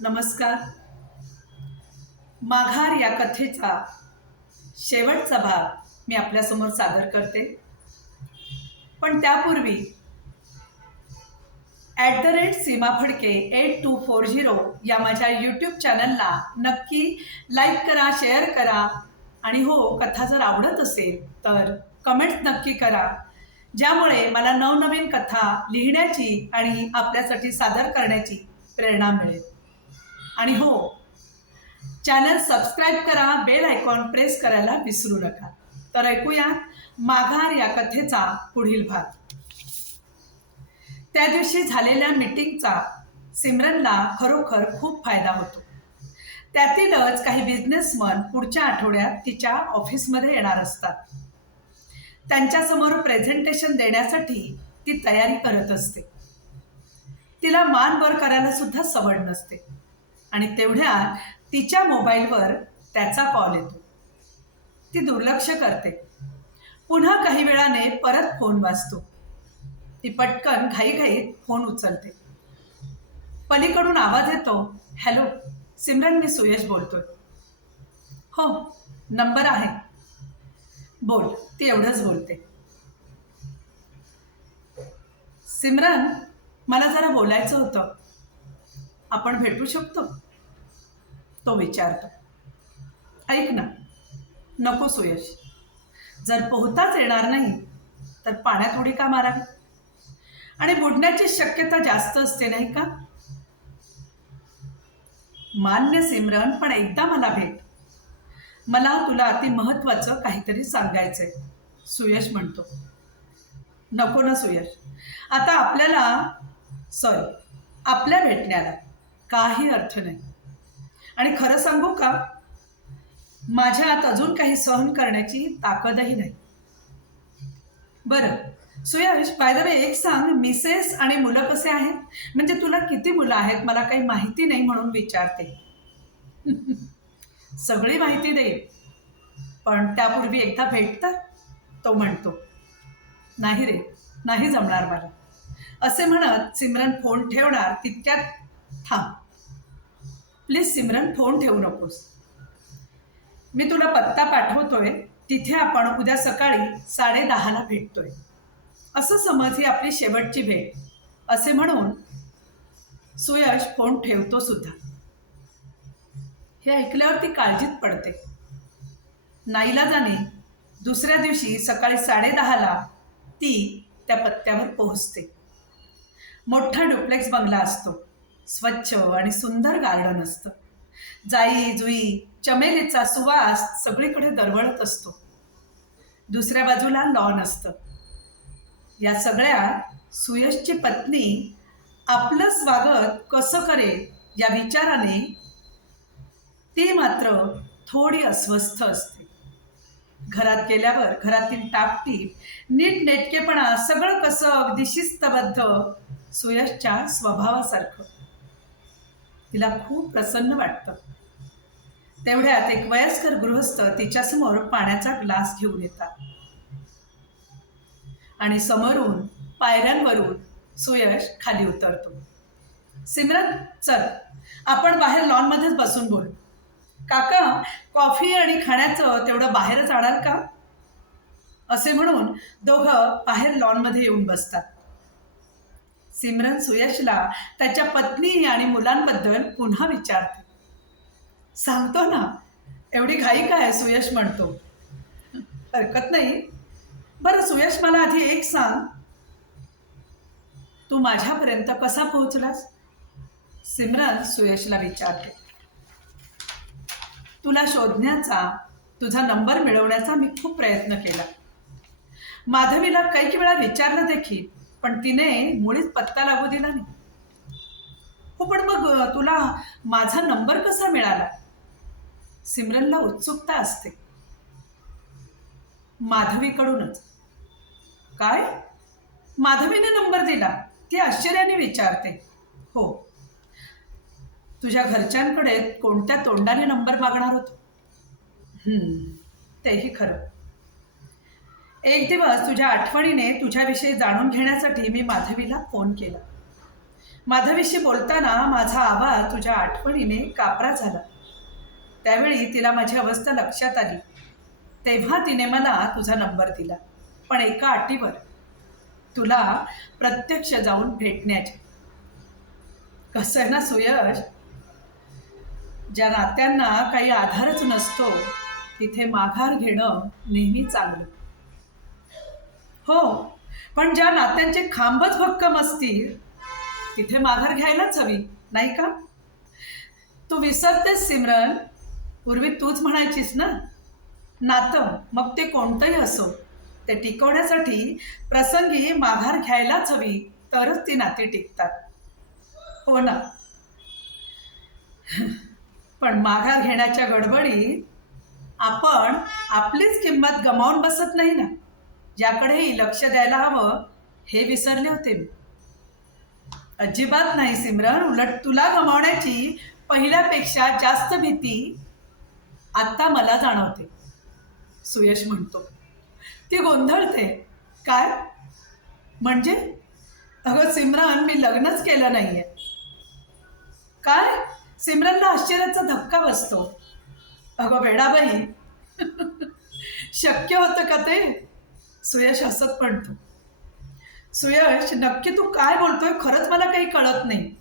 नमस्कार. माघार या कथेचा शेवटचा भाग मी आपल्यासमोर सादर करते. पण त्यापूर्वी at the rate Seema Phadke eight two four zero या माझ्या यूट्यूब चॅनलला नक्की लाईक करा शेअर करा. आणि हो कथा जर आवडत असेल तर कमेंट्स नक्की करा. ज्यामुळे मला नवनवीन कथा लिहिण्याची आणि आपल्यासाठी सादर करण्याची प्रेरणा मिळेल. आणि हो चॅनल सबस्क्राईब करा बेल आयकॉन प्रेस करायला विसरू नका. तर ऐकूया माघार या कथेचा पुढील भाग. त्या दिवशी झालेल्या मीटिंगचा सिमरनला खरोखर खूप फायदा होतो. त्यातीलच काही बिझनेसमन पुढच्या आठवड्यात तिच्या ऑफिसमध्ये येणार असतात. त्यांच्यासमोर प्रेझेंटेशन देण्यासाठी ती तयारी करत असते. तिला मान वर करायला सुद्धा सवड नसते. आणि तेवढ्यात तिच्या मोबाईलवर त्याचा कॉल येतो. ती दुर्लक्ष करते. पुन्हा काही वेळाने परत फोन वाजतो. ती पटकन घाईघाईत फोन उचलते. पलीकडून आवाज येतो हॅलो सिमरन मी सुयश बोलतोय. हो नंबर आहे. बोल ती एवढंच बोलते. सिमरन मला जरा बोलायचं होतं. आपण भेटू शकतो? तो विचारतो. ऐक ना नको सुयश जर पोहताच येणार नाही तर पाण्यात उडी का मारावी? आणि बुडण्याची शक्यता जास्त असते नाही का? मान्य सिमरन पण एकदा मला भेट. मला तुला अति महत्वाचं काहीतरी सांगायचंय सुयश म्हणतो. नको ना सुयश आता आपल्याला सॉरी आपल्या भेटण्याला काही अर्थ नाही. आणि खरं सांगू का? माझ्यात अजून काही सहन करण्याची ताकदही नाही. बरं. सुयश बाय द वे एक सांग मिसेस आणि मुलं कसे आहेत? म्हणजे तुला किती मुलं आहेत? मला काही माहिती नाही म्हणून विचारते. सगळी माहिती देईल पण त्यापूर्वी एकदा भेटतं तो म्हणतो नाही रे नाही जमणार मला. असे म्हणत सिमरन फोन ठेवणार तितक्यात थांब. प्लीज सिमरन फोन ठेवू नकोस. मी तुला पत्ता पाठवतोय तिथे आपण उद्या सकाळी साडे दहाला भेटतोय. असं समज ही आपली शेवटची भेट. असे म्हणून सुयश फोन ठेवतो सुद्धा. हे ऐकल्यावर ती काळजीत पडते. नाईलाजाने दुसऱ्या दिवशी सकाळी साडेदहाला ती त्या पत्त्यावर पोहोचते. मोठा डुप्लेक्स बंगला असतो. स्वच्छ आणि सुंदर गार्डन असतं. जाई जुई चमेलीचा सुवास सगळीकडे दरवळत असतो. दुसऱ्या बाजूला लॉन असतं. या सगळ्या सुयशची पत्नी आपलं स्वागत कसं करेल या विचाराने ती मात्र थोडी अस्वस्थ असते. घरात गेल्यावर घरातील टापटीप नीट नेटकेपणा सगळं कसं अगदी शिस्तबद्ध सुयशच्या स्वभावासारखं. तिला खूप प्रसन्न वाटतं. तेवढ्यात एक वयस्कर गृहस्थ तिच्यासमोर पाण्याचा ग्लास घेऊन येतात. आणि समोरून पायऱ्यांवरून सुयश खाली उतरतो. सिमरन चल आपण बाहेर लॉनमध्येच बसून बोल. काका कॉफी आणि खाण्याचं तेवढं बाहेरच आणाल का? असे म्हणून दोघं बाहेर लॉनमध्ये येऊन बसतात. सिमरन सुयशला त्याच्या पत्नी आणि मुलांबद्दल पुन्हा विचारते. सांगतो ना एवढी घाई काय सुयश म्हणतो? हरकत नाही. बरं सुयश मला आधी एक सांग. तू माझ्यापर्यंत कसा पोहोचलास? सिमरन सुयशला विचारते. तुला शोधण्याचा तुझा नंबर मिळवण्याचा मी खूप प्रयत्न केला. माधवीला काही वेळा विचारलं देखील. पण तिने मुळीच पत्ता लागू दिला नाही. हो पण मग तुला माझा नंबर कसा मिळाला? सिमरनला उत्सुकता असते. माधवीकडूनच. काय? माधवीने नंबर दिला. ती आश्चर्याने विचारते. हो. तुझ्या घरच्यांकडे कोणत्या तोंडाने नंबर मागणार होतो? तेही खरं. एक दिवस तुझ्या आठवणीने तुझ्याविषयी जाणून घेण्यासाठी मी माधवीला फोन केला. माधवीशी बोलताना माझा आवाज तुझ्या आठवणीने कापरा झाला. त्यावेळी तिला माझी अवस्था लक्षात आली. तेव्हा तिने मला तुझा नंबर दिला पण एका अटीवर. तुला प्रत्यक्ष जाऊन भेटण्याचे. कसं आहे ना सुयश? ज्या नात्यांना काही आधारच नसतो तिथे माघार घेणं नेहमी चांगलं. हो. पण ज्या नात्यांचे खांबच भक्कम असतील तिथे माघार घ्यायलाच हवी नाही का? तू विसरतेस सिमरन. पूर्वी तूच म्हणायचीस ना? नातं मग ते कोणतंही असो ते टिकवण्यासाठी प्रसंगी माघार घ्यायलाच हवी तरच ती नाती टिकतात. हो ना? पण माघार घेण्याच्या गडबडीत आपण आपलीच किंमत गमावून बसत नाही ना? ज्याकडेही लक्ष द्यायला हवं हे विसरले होते मी. अजिबात नाही सिमरन. उलट तुला गमावण्याची पहिल्यापेक्षा जास्त भीती आत्ता मला जाणवते. सुयश म्हणतो. ती गोंधळते. काय? म्हणजे? अगं सिमरन मी लग्नच केलं नाहीये. काय? सिमरनला आश्चर्याचा धक्का बसतो. अगं बेडाबाई शक्य होतं का ते? सुयश असत म्हणतो सुयश नक्की तू काय बोलतोय? खरंच मला काही कळत नाही.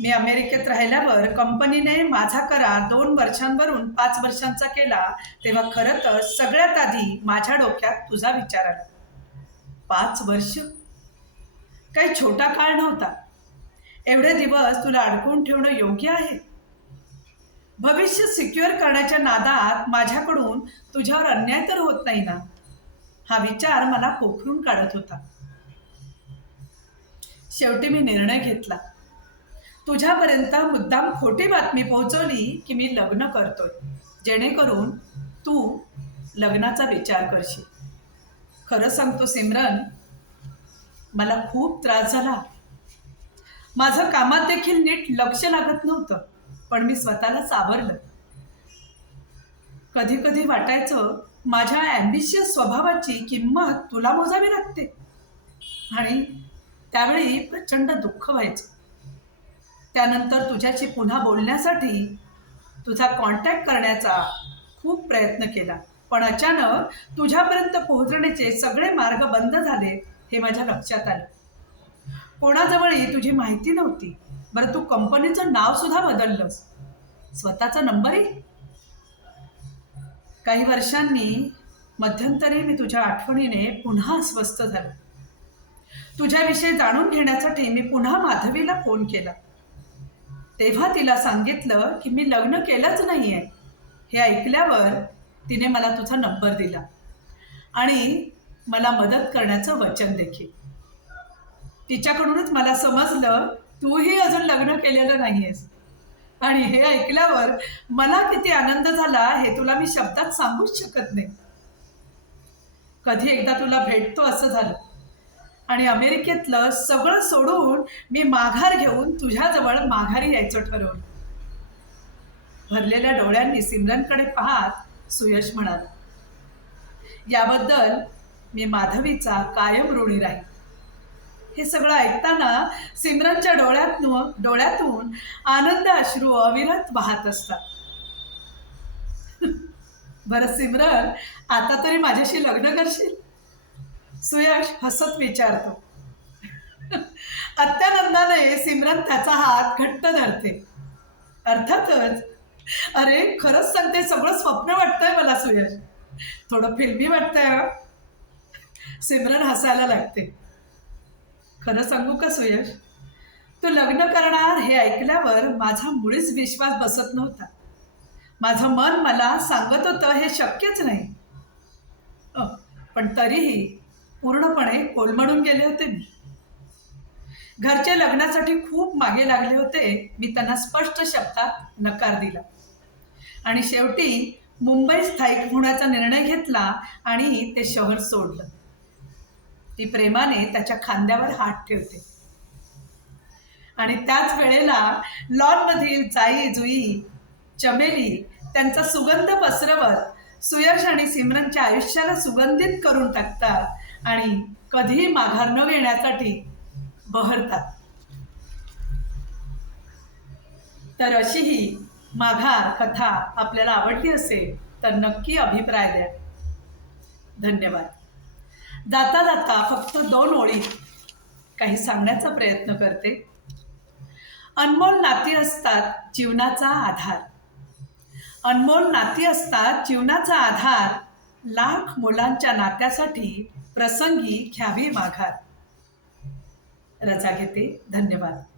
मी अमेरिकेत राहिल्यावर कंपनीने माझा करार दोन वर्षांवरून पाच वर्षांचा केला तेव्हा खरं तर सगळ्यात आधी माझ्या डोक्यात तुझा विचार आला. पाच वर्ष? काही छोटा काळ नव्हता. एवढे दिवस तुला अडकून ठेवणं योग्य आहे? भविष्य सिक्युअर करण्याच्या नादात माझ्याकडून तुझ्यावर अन्याय तर होत नाही ना? हा विचार मला पोखरून काढत होता. शेवटी मी निर्णय घेतला. तुझ्यापर्यंत मुद्दाम खोटी बातमी पोहोचवली की मी लग्न करतोय. जेणेकरून तू लग्नाचा विचार करशील. खरं सांगतो सिमरन मला खूप त्रास झाला. माझं कामात देखील नीट लक्ष लागत नव्हतं पण मी स्वतःला सावरलं. कधी कधी वाटायचं माझ्या ॲम्बिशियस स्वभावाची किंमत तुला मोजावी लागते. आणि त्यावेळी प्रचंड दुःख व्हायचं. त्यानंतर तुझ्याशी पुन्हा बोलण्यासाठी तुझा कॉन्टॅक्ट करण्याचा खूप प्रयत्न केला. पण अचानक तुझ्यापर्यंत पोहोचण्याचे सगळे मार्ग बंद झाले हे माझ्या लक्षात आलं. कोणाजवळही तुझी माहिती नव्हती. बरं तू कंपनीचं नावसुद्धा बदललंस. स्वतःचा नंबरही काही वर्षांनी मध्यंतरी मी तुझ्या आठवणीने पुन्हा अस्वस्थ झालो. तुझ्याविषयी जाणून घेण्यासाठी मी पुन्हा माधवीला फोन केला. तेव्हा तिला सांगितलं की मी लग्न केलंच नाही आहे हे ऐकल्यावर तिने मला तुझा नंबर दिला आणि मला मदत करण्याचं वचन देखील. तिच्याकडूनच मला समजलं तूही अजून लग्न केलेलं नाही आहेस आणि हे ऐकल्यावर मला किती आनंद झाला हे तुला मी शब्दात सांगूच शकत नाही. कधी एकदा तुला भेटतो असं झालं. आणि अमेरिकेतलं सगळं सोडून मी माघार घेऊन तुझ्याजवळ माघारी यायचं ठरवलं. भरलेल्या डोळ्यांनी सिमरनकडे पाहत सुयश म्हणाला याबद्दल मी माधवीचा कायम ऋणी राहील हे सगळं ऐकताना सिमरनच्या डोळ्यातून डोळ्यातून आनंद अश्रू अविरत वाहत असतात. बरं सिमरन आता तरी माझ्याशी लग्न करशील? सुयश हसत विचारतो. अत्यानंदाने सिमरन त्याचा हात घट्ट धरते. अर्थातच अरे खरंच सांगते सगळं स्वप्न वाटतंय मला सुयश. थोडं फिल्मी वाटतंय सिमरन हसायला लागते. खरं सांगू का सुयश? तू लग्न करणार हे ऐकल्यावर माझा मुळीच विश्वास बसत नव्हता. माझं मन मला सांगत होतं हे शक्यच नाही. पण तरीही पूर्णपणे कोलमडून गेले होते मी. घरचे लग्नासाठी खूप मागे लागले होते मी त्यांना स्पष्ट शब्दात नकार दिला. आणि शेवटी मुंबई स्थायिक होण्याचा निर्णय घेतला आणि ते शहर सोडलं. ती प्रेमाने त्याच्या खांद्यावर हात ठेवते. आणि त्याच वेळेला लॉन मधील जाई जुई चमेली त्यांचा सुगंध पसरवत सुयश आणि सिमरनच्या आयुष्याला सुगंधित करून टाकतात आणि कधीही माघार न घेण्यासाठी बहरतात. तर अशी ही माघार कथा आपल्याला आवडली असेल तर नक्की अभिप्राय द्या. धन्यवाद. जाता जाता फक्त दोन ओळी काही सांगण्याचा प्रयत्न करते. अनमोल नाती असतात जीवनाचा आधार. अनमोल नाती असतात जीवनाचा आधार. लाख मुलांच्या नात्यासाठी प्रसंगी घ्यावी माघार. रजा घेते. धन्यवाद.